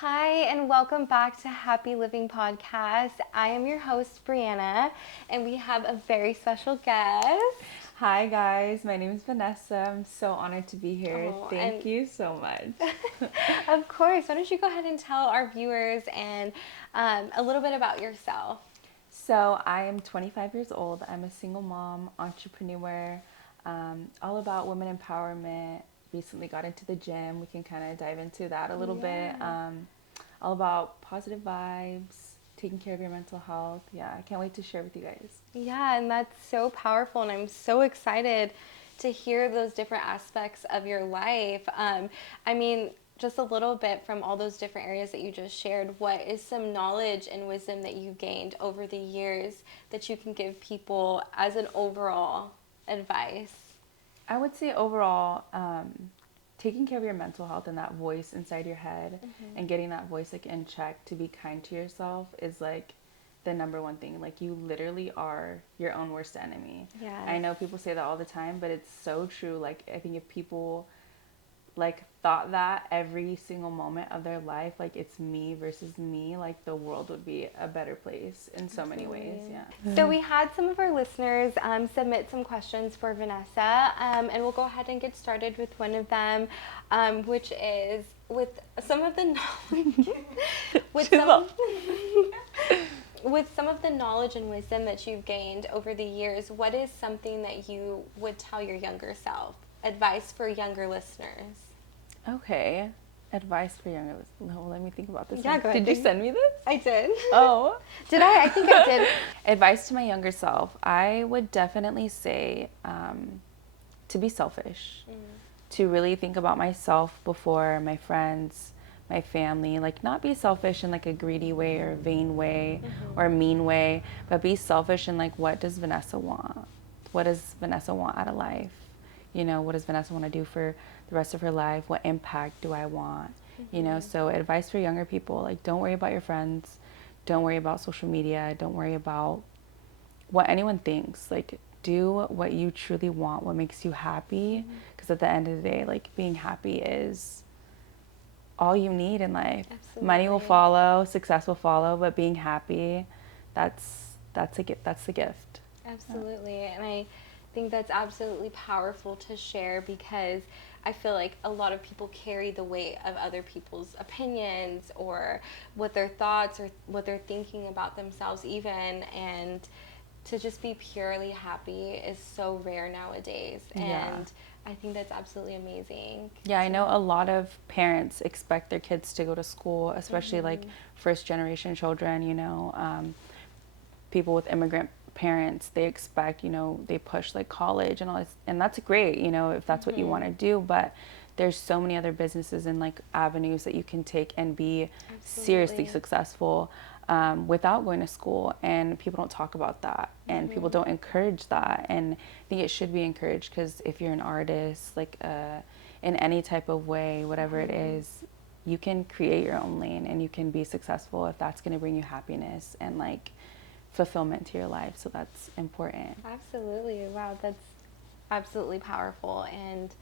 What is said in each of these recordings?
Hi, and welcome back to Happy Living Podcast. I am your host, Brianna, and we have a very special guest. Hi guys, my name is Vanessa. I'm so honored to be here. Oh, Thank you so much. of course, why don't you go ahead and tell our viewers and a little bit about yourself? So, I am 25 years old. I'm a single mom, entrepreneur, all about women empowerment. Recently got into the gym. We can kind of dive into that a little bit. All about positive vibes, taking care of your mental health. Yeah, I can't wait to share with you guys. Yeah, and that's so powerful, and I'm so excited to hear those different aspects of your life. I mean, just a little bit from all those different areas that you just shared. What is some knowledge and wisdom that you gained over the years that you can give people as an overall advice? I would say overall, taking care of your mental health and that voice inside your head and getting that voice like in check to be kind to yourself is like the number one thing. Like you literally are your own worst enemy. Yes. I know people say that all the time, but it's so true. Like I think if people like thought that every single moment of their life, like it's me versus me, like the world would be a better place in so many ways. Yeah. So we had some of our listeners submit some questions for Vanessa, and we'll go ahead and get started with one of them, which is with some of the knowledge, with some of the knowledge and wisdom that you've gained over the years. What is something that you would tell your younger self? Advice for younger listeners. Okay. Advice for younger. No, let me think about this. Yeah, one. go ahead. Did you send me this? I did. Oh. Did I? I think I did. Advice to my younger self. I would definitely say to be selfish, to really think about myself before my friends, my family. Like not be selfish in like a greedy way or a vain way or a mean way, but be selfish in like what does Vanessa want? What does Vanessa want out of life? You know, what does Vanessa want to do for the rest of her life? What impact do I want? You know, so advice for younger people, like don't worry about your friends. Don't worry about social media. Don't worry about what anyone thinks. Like do what you truly want, what makes you happy. Because at the end of the day, like being happy is all you need in life. Absolutely. Money will follow, success will follow, but being happy, that's the gift. Absolutely. And I think that's absolutely powerful to share because I feel like a lot of people carry the weight of other people's opinions or what their thoughts or what they're thinking about themselves even, and to just be purely happy is so rare nowadays. Yeah. And I think that's absolutely amazing. Yeah, I know a lot of parents expect their kids to go to school, especially like first generation children, you know, people with immigrant parents, they expect, you know, they push like college and all this, and that's great, you know, if that's what you want to do, but there's so many other businesses and like avenues that you can take and be seriously successful without going to school, and people don't talk about that and people don't encourage that, and I think it should be encouraged because if you're an artist, like in any type of way, whatever it is, you can create your own lane and you can be successful if that's going to bring you happiness and like fulfillment to your life. So that's important. Absolutely. Wow, that's absolutely powerful. And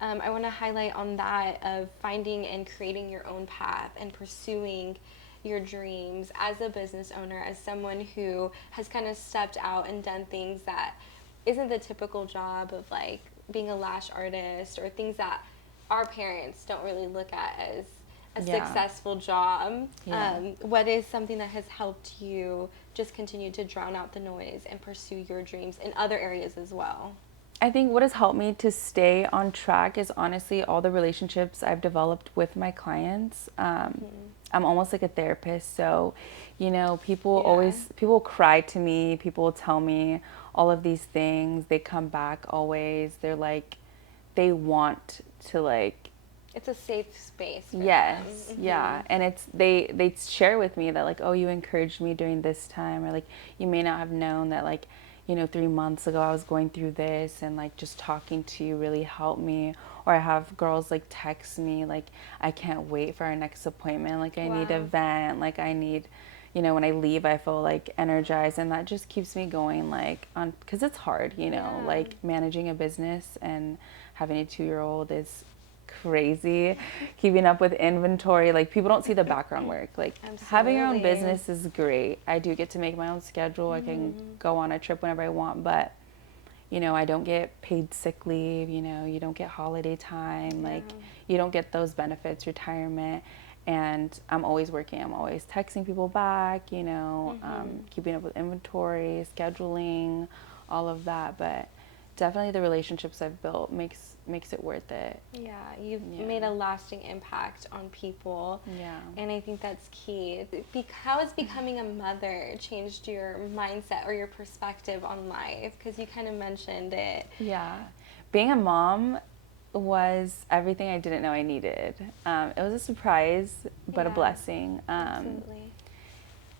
I want to highlight on that of finding and creating your own path and pursuing your dreams as a business owner, as someone who has kind of stepped out and done things that isn't the typical job of like being a lash artist or things that our parents don't really look at as a successful job. What is something that has helped you just continue to drown out the noise and pursue your dreams in other areas as well? I think what has helped me to stay on track is honestly all the relationships I've developed with my clients. I'm almost like a therapist, so you know, people cry to me, people tell me all of these things, they come back always, they're like, they want to like, it's a safe space for yes, them. yeah, and it's they share with me that like, oh, you encouraged me during this time, or like you may not have known that like, you know, 3 months ago I was going through this, and like just talking to you really helped me. Or I have girls like text me like, I can't wait for our next appointment, like I need a vent, like I need, you know, when I leave I feel like energized, and that just keeps me going, like on, because it's hard, you know, like managing a business and having a 2-year-old is crazy, keeping up with inventory. Like, people don't see the background work. Like, having your own business is great. I do get to make my own schedule. I can go on a trip whenever I want, but you know, I don't get paid sick leave, you know, you don't get holiday time, like you don't get those benefits, retirement. And I'm always working. I'm always texting people back, you know, keeping up with inventory, scheduling, all of that. But definitely the relationships I've built makes it worth it. Yeah, you've made a lasting impact on people. Yeah. And I think that's key. How has becoming a mother changed your mindset or your perspective on life? Because you kind of mentioned it. Yeah. Being a mom was everything I didn't know I needed. It was a surprise, but a blessing. Absolutely.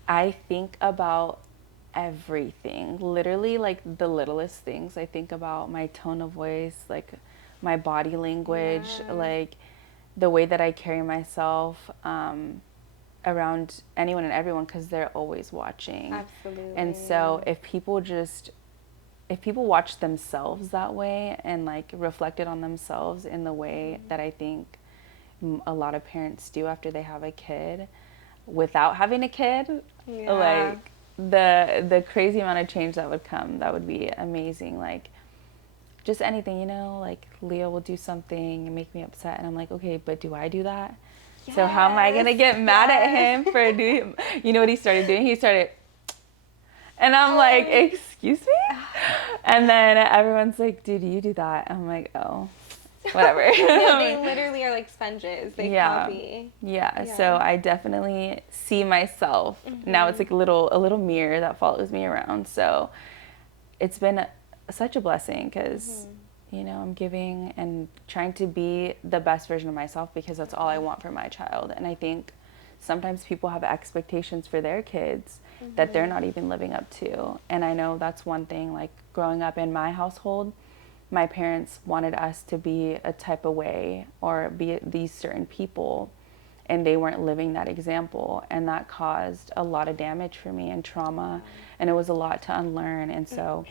I think about everything, literally, like the littlest things. I think about my tone of voice, like my body language, like the way that I carry myself around anyone and everyone, because they're always watching. Absolutely. And so if people watch themselves that way and like reflected on themselves in the way that I think a lot of parents do after they have a kid without having a kid, like the crazy amount of change that would come, that would be amazing. Like, just anything, you know, like Leo will do something and make me upset, and I'm like, okay, but do I do that? So how am I gonna get mad at him for doing, you know what he started doing? He started, and I'm like, excuse me? And then everyone's like, did you do that? I'm like, oh, whatever. Yeah, they literally are like sponges. They copy. Yeah, so I definitely see myself. Now it's like a little mirror that follows me around. So it's been such a blessing because, you know, I'm giving and trying to be the best version of myself, because that's all I want for my child. And I think sometimes people have expectations for their kids that they're not even living up to. And I know that's one thing, like growing up in my household, my parents wanted us to be a type of way or be these certain people, and they weren't living that example, and that caused a lot of damage for me and trauma, and it was a lot to unlearn. And so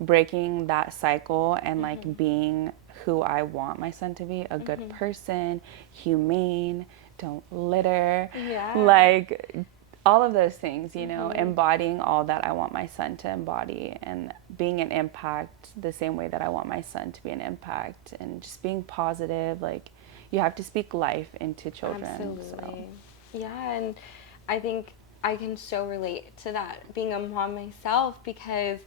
breaking that cycle and like being who I want my son to be, a good person, humane, don't litter, like all of those things, you know, embodying all that I want my son to embody, and being an impact the same way that I want my son to be an impact, and just being positive. Like, you have to speak life into children. Absolutely. So. Yeah, and I think I can so relate to that, being a mom myself, because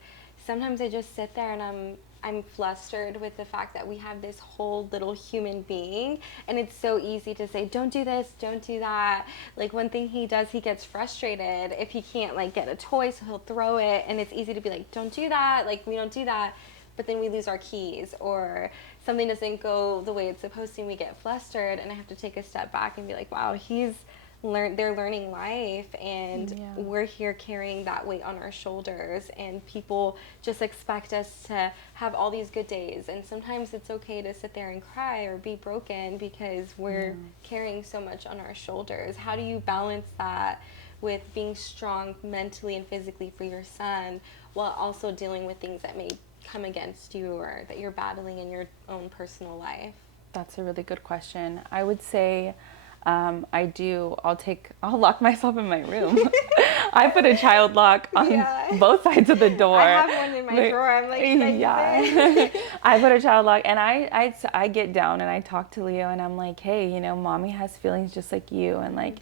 sometimes I just sit there and I'm flustered with the fact that we have this whole little human being, and it's so easy to say, don't do this, don't do that. Like, one thing he does, he gets frustrated if he can't like get a toy, so he'll throw it, and it's easy to be like, don't do that, like we don't do that. But then we lose our keys, or something doesn't go the way it's supposed to, and we get flustered, and I have to take a step back and be like, wow, they're learning life, and we're here carrying that weight on our shoulders, and people just expect us to have all these good days, and sometimes it's okay to sit there and cry or be broken because we're carrying so much on our shoulders. How do you balance that with being strong mentally and physically for your son, while also dealing with things that may come against you or that you're battling in your own personal life? That's a really good question. I would say I'll lock myself in my room. I put a child lock on both sides of the door. I have one in my drawer. I'm like, should I use it? I put a child lock, and I get down and I talk to Leo, and I'm like, hey, you know, mommy has feelings just like you, and like,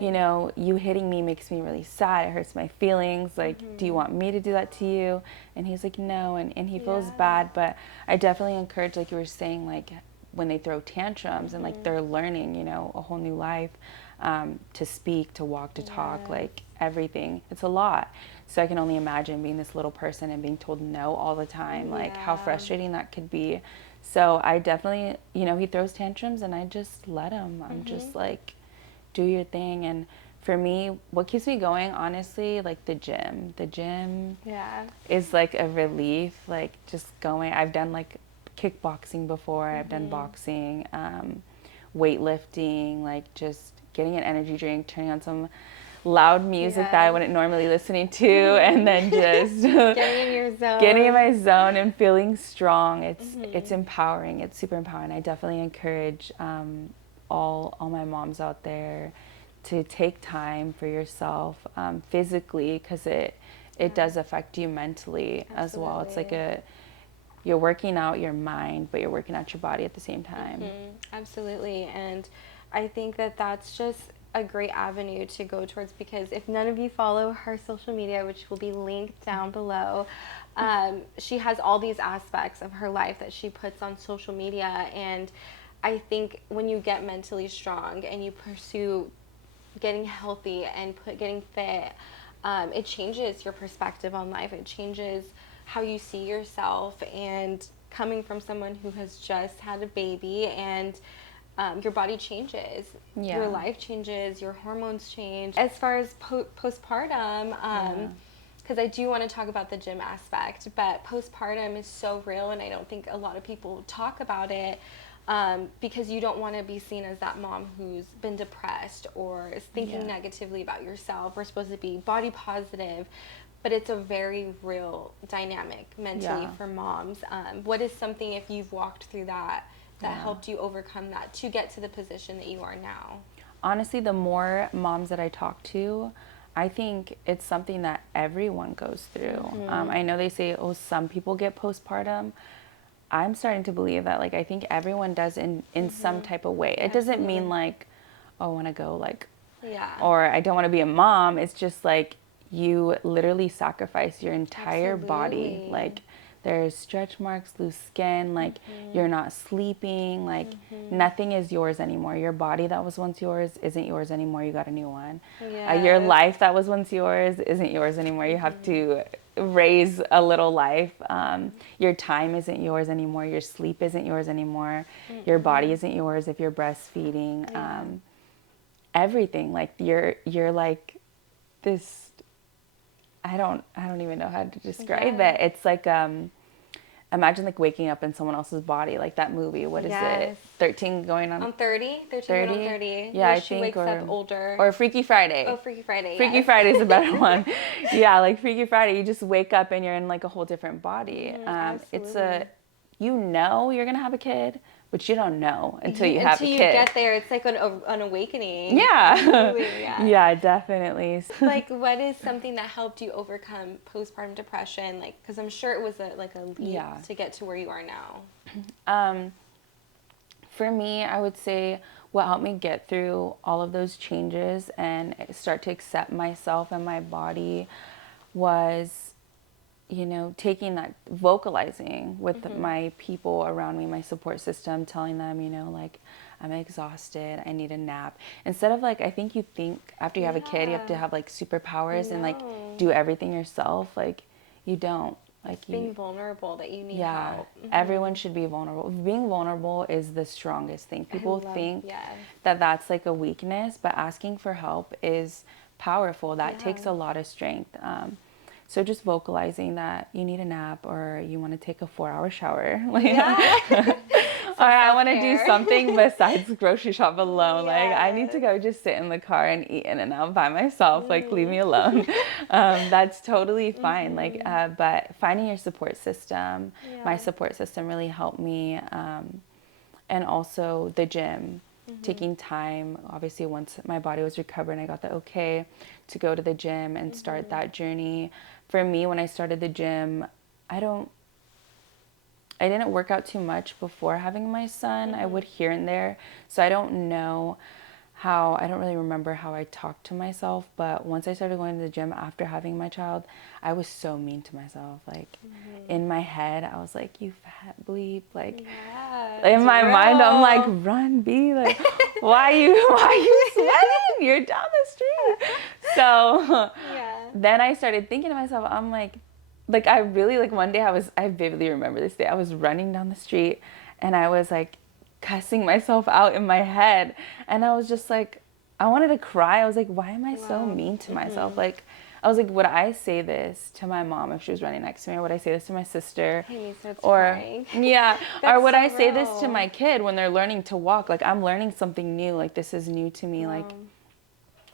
you know, you hitting me makes me really sad. It hurts my feelings. Like, do you want me to do that to you? And he's like, no, and he feels bad. But I definitely encourage, like you were saying, like, when they throw tantrums and like they're learning, you know, a whole new life, to speak, to walk, to talk, like everything. It's a lot. So I can only imagine being this little person and being told no all the time, like how frustrating that could be. So I definitely, you know, he throws tantrums and I just let him. I'm just like, do your thing. And for me, what keeps me going, honestly, like the gym is like a relief, like just going. I've done like kickboxing before, I've done boxing, weightlifting, like just getting an energy drink, turning on some loud music that I wouldn't normally listening to, and then just getting in your zone. Getting in my zone and feeling strong. It's empowering. It's super empowering. I definitely encourage all my moms out there to take time for yourself physically, because it does affect you mentally as well. It's like you're working out your mind, but you're working out your body at the same time. Absolutely. And I think that that's just a great avenue to go towards, because if none of you follow her social media, which will be linked down below, she has all these aspects of her life that she puts on social media. And I think when you get mentally strong and you pursue getting healthy and getting fit, it changes your perspective on life. It changes how you see yourself. And coming from someone who has just had a baby, and your body changes, your life changes, your hormones change. As far as postpartum, because I do want to talk about the gym aspect, but postpartum is so real, and I don't think a lot of people talk about it. Because you don't want to be seen as that mom who's been depressed or is thinking negatively about yourself. We're supposed to be body positive, but it's a very real dynamic mentally for moms. What is something, if you've walked through that helped you overcome that to get to the position that you are now? Honestly, the more moms that I talk to, I think it's something that everyone goes through. I know they say, oh, some people get postpartum. I'm starting to believe that, like, I think everyone does in some type of way. It doesn't mean like, oh, I want to go, like, or I don't want to be a mom. It's just like you literally sacrifice your entire body. Like, there's stretch marks, loose skin, like you're not sleeping, like nothing is yours anymore. Your body that was once yours isn't yours anymore. You got a new one. Your life that was once yours isn't yours anymore. You have to raise a little life. Your time isn't yours anymore. Your sleep isn't yours anymore. Your body isn't yours if you're breastfeeding. Everything, like you're like this. I don't even know how to describe it. It's like imagine like waking up in someone else's body, like that movie. What is it? 13 going on 30? 13 going on 30. Yeah, I she think, wakes up older. Or Freaky Friday. Oh, Freaky Friday. Freaky Friday is a better one. Yeah, like Freaky Friday, you just wake up and you're in like a whole different body. It's you're gonna have a kid, but you don't know until you have a kid. Until you get there, it's like an awakening. Yeah. Absolutely, Yeah, definitely. Like, what is something that helped you overcome postpartum depression? Like, because I'm sure it was a leap to get to where you are now. For me, I would say what helped me get through all of those changes and start to accept myself and my body was, taking that, vocalizing with my people around me, my support system, telling them, like, I'm exhausted, I need a nap. Instead of like, I think you think after you have a kid, you have to have like superpowers and like do everything yourself. Like, you don't. Like, being vulnerable, that you need help. Everyone should be vulnerable. Being vulnerable is the strongest thing. People think that that's like a weakness, but asking for help is powerful. That takes a lot of strength. So just vocalizing that you need a nap, or you want to take a 4-hour shower. Or I want to do something besides grocery shop alone. Like, I need to go just sit in the car and eat in and out by myself. Like, leave me alone. That's totally fine. Like, but finding your support system, my support system really helped me. And also the gym, taking time. Obviously, once my body was recovered and I got the okay to go to the gym and start that journey. For me, when I started the gym, I didn't work out too much before having my son. I would here and there. So I don't really remember how I talked to myself. But once I started going to the gym after having my child, I was so mean to myself. Like, in my head, I was like, you fat bleep. Like, in my mind, I'm like, run, B. Like, why are you sweating? You're down the street. So then I started thinking to myself, I'm like I really, like, one day I vividly remember this day. I was running down the street and I was like cussing myself out in my head. And I was just like, I wanted to cry. I was like, why am I so mean to myself? Like, I was like, would I say this to my mom if she was running next to me? Or would I say this to my sister? Or would I say this to my kid when they're learning to walk? Like, I'm learning something new. Like, this is new to me. Like,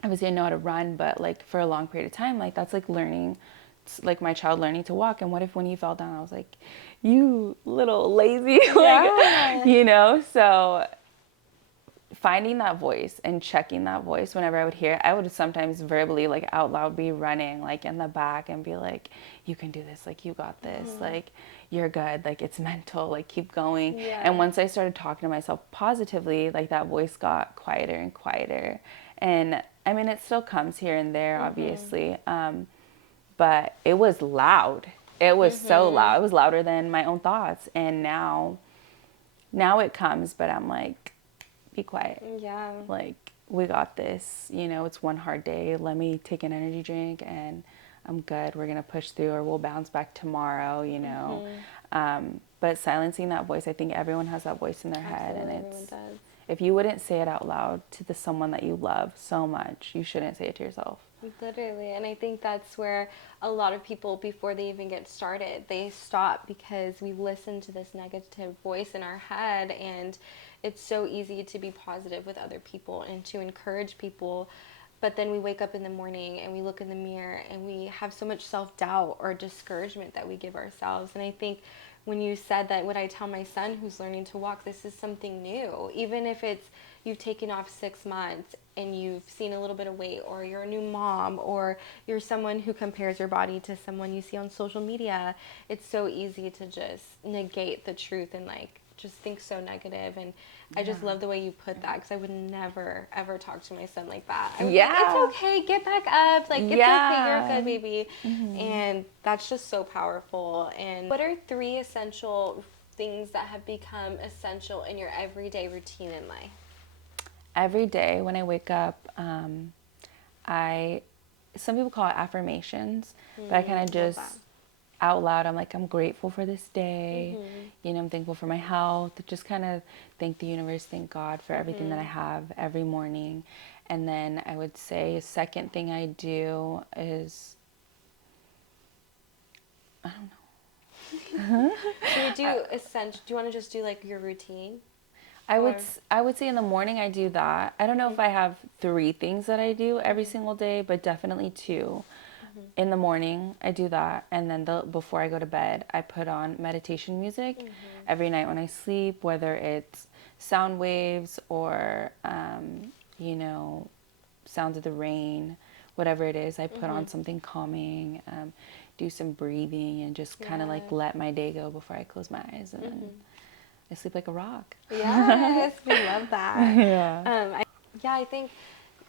obviously I know how to run, but like for a long period of time, like that's like learning, it's like my child learning to walk. And what if when you fell down, I was like, you little lazy, like, Yeah. you know? So finding that voice and checking that voice whenever I would hear it, I would sometimes verbally, like out loud, be running like in the back and be like, you can do this, like you got this, like you're good, like it's mental, like keep going. Yeah. And once I started talking to myself positively, like that voice got quieter and quieter. And I mean, it still comes here and there, obviously, but it was loud. It was so loud. It was louder than my own thoughts. And now it comes, but I'm like, be quiet. Yeah. Like, we got this. You know, it's one hard day. Let me take an energy drink and I'm good. We're going to push through, or we'll bounce back tomorrow, you know. But silencing that voice, I think everyone has that voice in their head. Absolutely, And everyone it's, does. if you wouldn't say it out loud to the someone that you love so much, you shouldn't say it to yourself. Literally, and I think that's where a lot of people, before they even get started, they stop because we listen to this negative voice in our head, and it's so easy to be positive with other people and to encourage people. But then we wake up in the morning and we look in the mirror and we have so much self-doubt or discouragement that we give ourselves. And I think when you said that, what I tell my son who's learning to walk, this is something new. Even if it's you've taken off 6 months and you've seen a little bit of weight, or you're a new mom, or you're someone who compares your body to someone you see on social media, it's so easy to just negate the truth and like just think so negative. And I just love the way you put that, because I would never ever talk to my son like that. I would be like, it's okay, get back up, like it's okay, you're a good baby. And that's just so powerful. And what are 3 essential things that have become essential in your everyday routine in life? Every day when I wake up, I, some people call it affirmations, but I kind of just out loud, I'm like, I'm grateful for this day. You know, I'm thankful for my health. Just kind of thank the universe, thank God for everything that I have every morning. And then I would say a second thing I do is, I don't know. Should we do essential? Do you want to just do like your routine? I would say in the morning I do that. I don't know if I have 3 things that I do every single day, but definitely 2. In the morning I do that, and then before I go to bed I put on meditation music every night when I sleep, whether it's sound waves or you know, sounds of the rain, whatever it is. I put on something calming, do some breathing, and just kind of like let my day go before I close my eyes, and then I sleep like a rock. Yes, we love that. Yeah. I think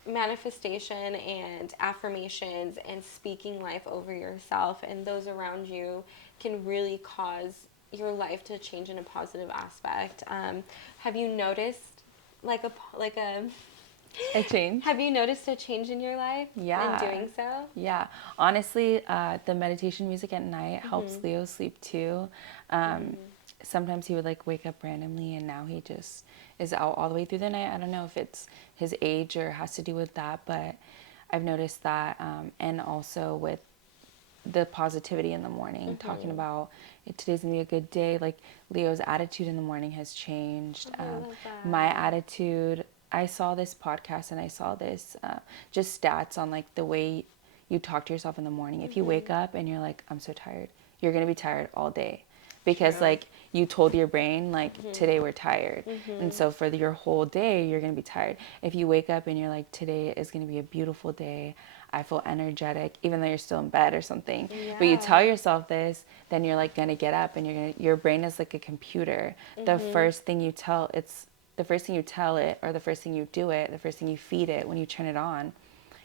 manifestation and affirmations and speaking life over yourself and those around you can really cause your life to change in a positive aspect. Have you noticed like a A change. have you noticed a change in your life Yeah. in doing so? Yeah. Honestly, the meditation music at night helps Leo sleep too. Sometimes he would like wake up randomly, and now he just is out all the way through the night. I don't know if it's his age or has to do with that, but I've noticed that. And also with the positivity in the morning, talking about today's gonna be a good day. Like Leo's attitude in the morning has changed. I love that. My attitude. I saw this podcast and I saw this just stats on like the way you talk to yourself in the morning. If you wake up and you're like, I'm so tired, you're gonna be tired all day, because like you told your brain like today we're tired, and so for your whole day you're gonna be tired. If you wake up and you're like, today is gonna be a beautiful day, I feel energetic, even though you're still in bed or something, but you tell yourself this, then you're like gonna get up, and your brain is like a computer. The first thing you tell the first thing you tell it, or the first thing you do it, the first thing you feed it when you turn it on,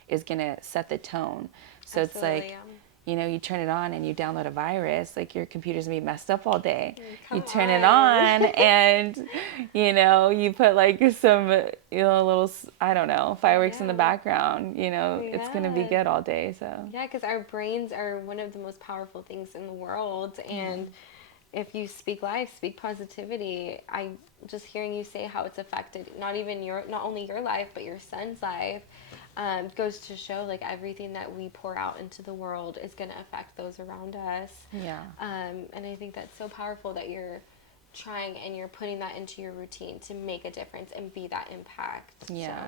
is gonna set the tone. So it's like, you know, you turn it on and you download a virus, like your computer's gonna be messed up all day. You turn it on and, you know, you put like some, you know, little, I don't know, fireworks in the background, you know, it's gonna be good all day, so. Yeah, because our brains are one of the most powerful things in the world, and if you speak life, speak positivity, I just hearing you say how it's affected not only your life but your son's life, goes to show like everything that we pour out into the world is going to affect those around us. Yeah. And I think that's so powerful that you're trying and you're putting that into your routine to make a difference and be that impact. Yeah.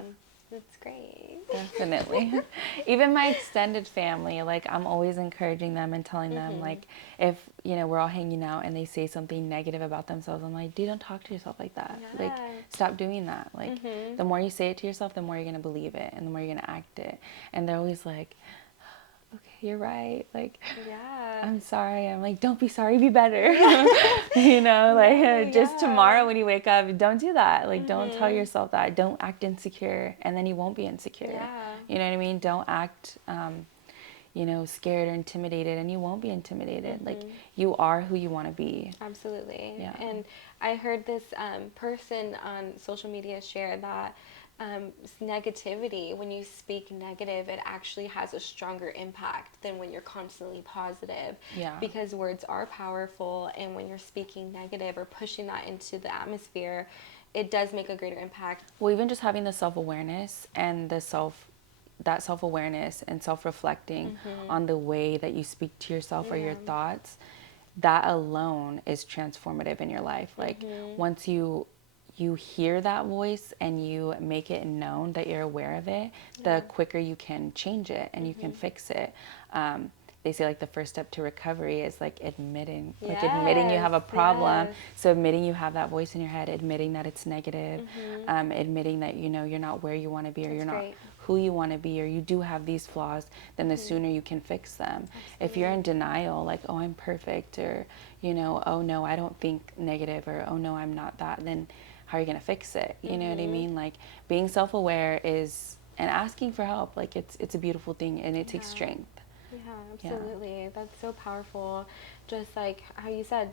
So, That's great. Definitely. Even my extended family, like I'm always encouraging them and telling them, like, if, we're all hanging out and they say something negative about themselves, I'm like, dude, don't talk to yourself like that. Yeah. Like, stop doing that. Like, the more you say it to yourself, the more you're going to believe it and the more you're going to act it. And they're always like, okay, you're right. Like, Yeah. I'm sorry. I'm like, don't be sorry, be better. No, Like just yeah. tomorrow when you wake up, don't do that. Like, don't tell yourself that. Don't act insecure, and then you won't be insecure. Yeah. You know what I mean? Don't act, scared or intimidated, and you won't be intimidated. Like, you are who you want to be. Absolutely. Yeah. And I heard this person on social media share that negativity, when you speak negative, it actually has a stronger impact than when you're constantly positive. Yeah. Because words are powerful, and when you're speaking negative or pushing that into the atmosphere, it does make a greater impact. Well, even just having the self-awareness and that self-awareness and self-reflecting on the way that you speak to yourself or your thoughts, that alone is transformative in your life. Like, once you hear that voice and you make it known that you're aware of it, the quicker you can change it and you can fix it. They say, like, the first step to recovery is like admitting you have a problem. So admitting you have that voice in your head, admitting that it's negative, admitting that you're not where you want to be, or you're not who you want to be, or you do have these flaws, then the sooner you can fix them. If you're in denial, like, oh, I'm perfect, or oh no, I don't think negative, or oh no, I'm not that, then how are you going to fix it? You know what I mean? Like, being self-aware and asking for help, like, it's a beautiful thing, and it takes strength. Yeah, absolutely. That's so powerful. Just like how you said,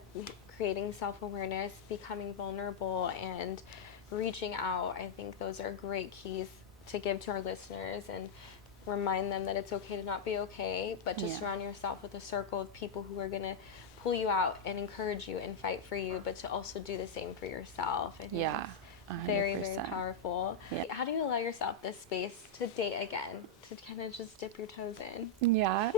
creating self-awareness, becoming vulnerable, and reaching out. I think those are great keys to give to our listeners and remind them that it's okay to not be okay, but just surround yourself with a circle of people who are going to pull you out and encourage you and fight for you, but to also do the same for yourself. I think Yeah. that's very, very powerful. Yeah. How do you allow yourself this space to date again, to kind of just dip your toes in? Yeah.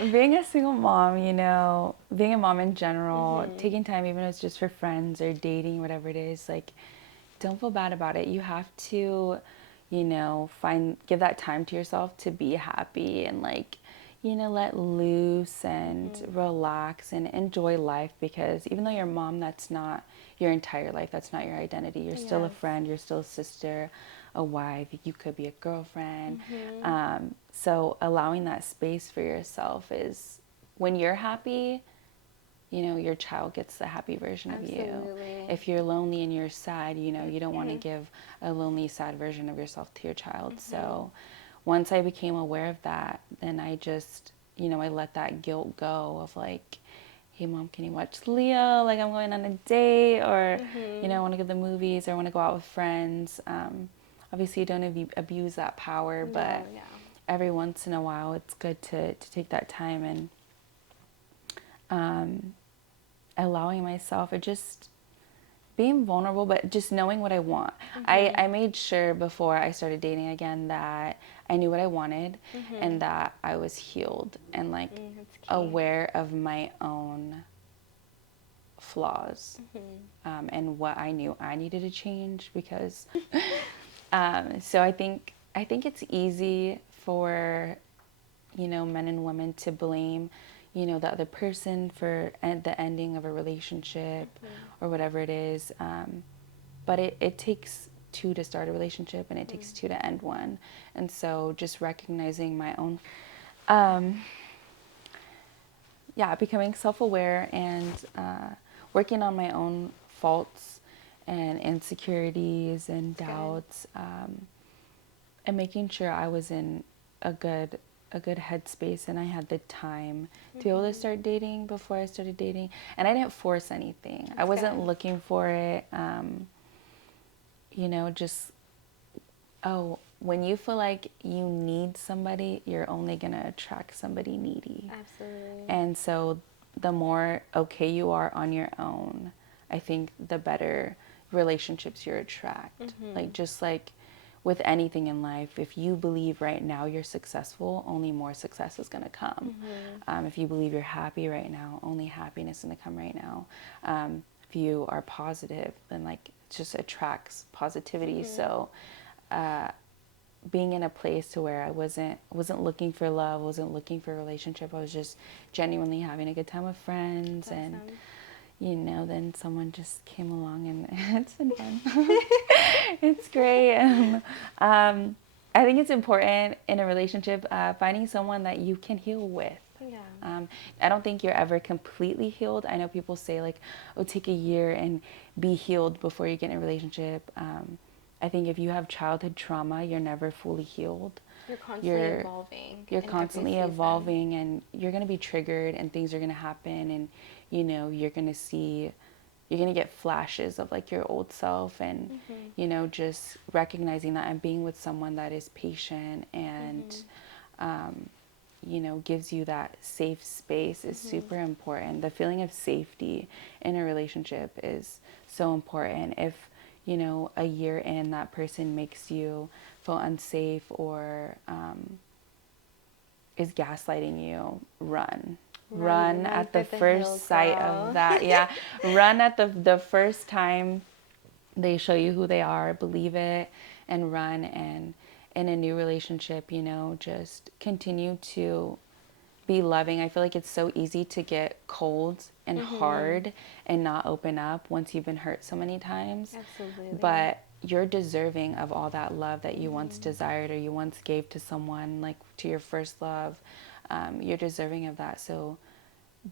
Being a single mom, being a mom in general, taking time, even if it's just for friends or dating, whatever it is, like, don't feel bad about it. You have to, give that time to yourself to be happy and, like, let loose and relax and enjoy life, because even though you're a mom, that's not your entire life. That's not your identity. You're still a friend. You're still a sister, a wife. You could be a girlfriend. So allowing that space for yourself is, when you're happy, your child gets the happy version of you. If you're lonely and you're sad, you don't want to give a lonely, sad version of yourself to your child. So once I became aware of that, then I just, I let that guilt go of, like, hey, mom, can you watch Leo? Like, I'm going on a date, or, I want to go to the movies, or I want to go out with friends. Obviously, you don't abuse that power, but every once in a while, it's good to take that time and allowing myself, or just being vulnerable, but just knowing what I want. I made sure before I started dating again that I knew what I wanted, and that I was healed and, like, aware of my own flaws, and what I knew I needed to change, because so I think it's easy for men and women to blame the other person for the ending of a relationship or whatever it is, but it takes two to start a relationship, and it takes two to end one. And so just recognizing my own becoming self-aware and working on my own faults and insecurities and doubts, and making sure I was in a good headspace, and I had the time to be able to start dating before I started dating. And I didn't force anything. I wasn't looking for it. Just, when you feel like you need somebody, you're only going to attract somebody needy. Absolutely. And so the more okay you are on your own, I think the better relationships you attract. Like, just like with anything in life, if you believe right now you're successful, only more success is going to come. If you believe you're happy right now, only happiness is going to come right now. If you are positive, then, like, it just attracts positivity. So being in a place to where I wasn't looking for love, wasn't looking for a relationship. I was just genuinely having a good time with friends. Awesome. And then someone just came along, and it's been fun. It's great. I think it's important in a relationship, finding someone that you can heal with. Yeah. I don't think you're ever completely healed. I know people say like, oh, take a year and be healed before you get in a relationship. I think if you have childhood trauma, you're never fully healed. You're constantly evolving. You're constantly evolving, and you're going to be triggered, and things are going to happen, and you're going to get flashes of like your old self, and just recognizing that and being with someone that is patient and gives you that safe space is super important. The feeling of safety in a relationship is so important. If a year in, that person makes you feel unsafe or is gaslighting you, run at the first sight of that. Yeah. Run at the first time they show you who they are, believe it, and run. And in a new relationship, just continue to be loving. I feel like it's so easy to get cold and hard and not open up once you've been hurt so many times. Absolutely. But you're deserving of all that love that you once desired, or you once gave to someone, like to your first love. You're deserving of that. So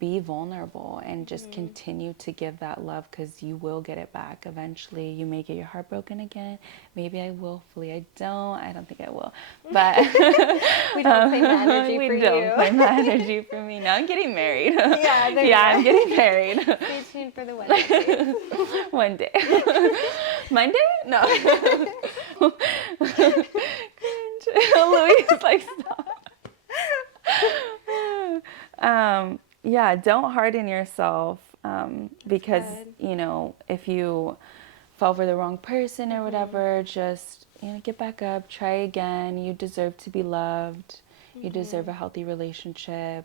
be vulnerable and just continue to give that love, because you will get it back eventually. You may get your heart broken again. Maybe I will. Hopefully I don't think I will. But we don't claim that energy for you. We don't claim that energy for me. Now I'm getting married. Yeah, I'm getting married. Stay tuned for the wedding. One day. Monday? No. Cringe. Louis is like, stop. Yeah, don't harden yourself, because, if you fall for the wrong person or whatever, just, get back up, try again. You deserve to be loved. You deserve a healthy relationship.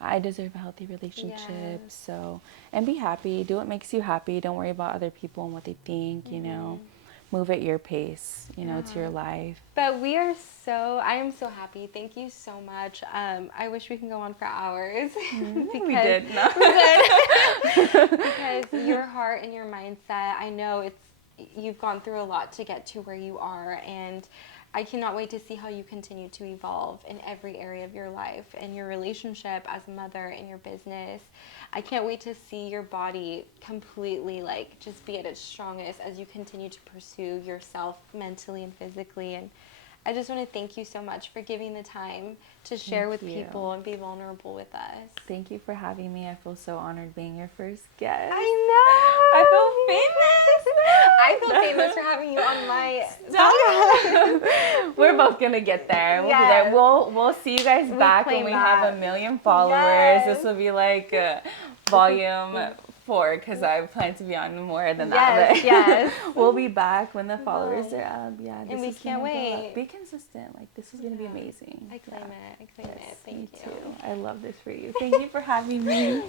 I deserve a healthy relationship. Yes. So, and be happy. Do what makes you happy. Don't worry about other people and what they think, Move at your pace, it's your life. But I am so happy. Thank you so much. I wish we can go on for hours. We did. No. Because your heart and your mindset, I know you've gone through a lot to get to where you are, and I cannot wait to see how you continue to evolve in every area of your life and your relationship as a mother and your business. I can't wait to see your body completely just be at its strongest as you continue to pursue yourself mentally and physically. And I just want to thank you so much for giving the time to share with people and be vulnerable with us. Thank you for having me. I feel so honored being your first guest. I know. I feel famous for having you on my podcast. We're both gonna get there. We'll be there. We'll see you guys back when we have 1 million followers. Yes. This will be like volume 4, because I plan to be on more than that. Yes. We'll be back when the followers are up. Yeah, and we can't wait. Be consistent. This is gonna be amazing. I claim it. Thank you. Too. I love this for you. Thank you for having me.